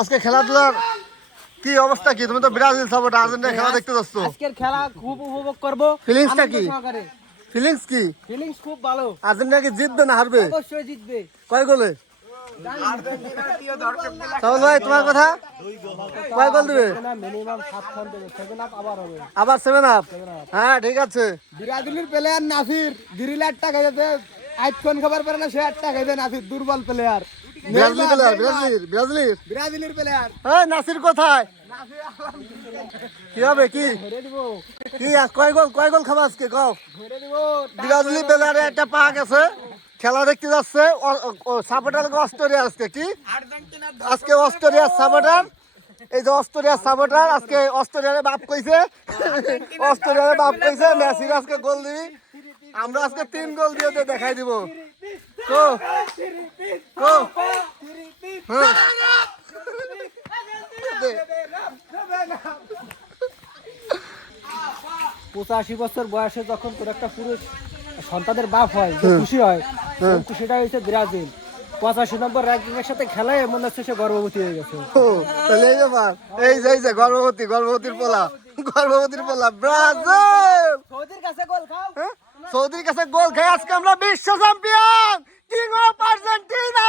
আজকে খেলাধুলার কি অবস্থা কি? তুমি তো ব্রাজিল সাপোর্ট, আর্জেন্টিনা খেলা দেখতে যাচ্ছ। আজকের খেলা খুব উপভোগ করব। ফিলিংসটা কি? ফিলিংস কি? ফিলিংস খুব ভালো। আর্জেন্টিনা কি জিতবে না হারবে? অবশ্যই জিতবে। কয় গোলে? সাউল ভাই তোমার কথা? কয় গোল দিবে? মিনিমাম 7 খান দেবে, 7 আপ আবার হবে। আবার 7 আপ? হ্যাঁ ঠিক আছে। ব্রাজিলের প্লেয়ার নাসির গিরিল 8 টাকা দিতে আইফোন খবর পারে না, সে 8 টাকা দেয়। নাসির দুর্বল প্লেয়ার। ব্রাজিল প্লেয়ার, ব্রাজিলের প্লেয়ার। এই নাসির কোথায়? কি হবে কি? ধরে দিব, কি কয় গোল খাবা আজকে কও? ধরে দিব। ব্রাজিল প্লেয়ারে একটা পা গেছে, খেলা দেখতে যাচ্ছে। সাপোর্টার অস্ট্রেলিয়া আজকে কি? আজকে অস্ট্রেলিয়ার সাপোর্টার, এই যে অস্ট্রেলিয়ার সাপোর্টার আজকে অস্ট্রেলিয়ারে বাপ কইছে, অস্ট্রেলিয়ারে বাপ কইছে মেসির আজকে গোল দিবি। আমরা আজকে 3 গোল দিয়ে দেখাই দিব। কো কো হ্যাঁ 85 বছর বয়সে যখন কোন একটা পুরুষ সন্তানের বাপ হয়, যে খুশি হয়, খুশিটা হয়েছে ব্রাজিল। 85 নম্বর র্যাঙ্কিং এর সাথে খেলায় মনে হচ্ছে সে গর্ভবতী হয়ে গেছে। তাহলে এই ব্যাপার, এই যে গর্ভবতীর পোলা ব্রাজিল সৌদির কাছে গোল খাও। সৌদির কাছে গোল খাই আজকে আমরা বিশ্ব চ্যাম্পিয়ন, কিং অফ আর্জেন্টিনা।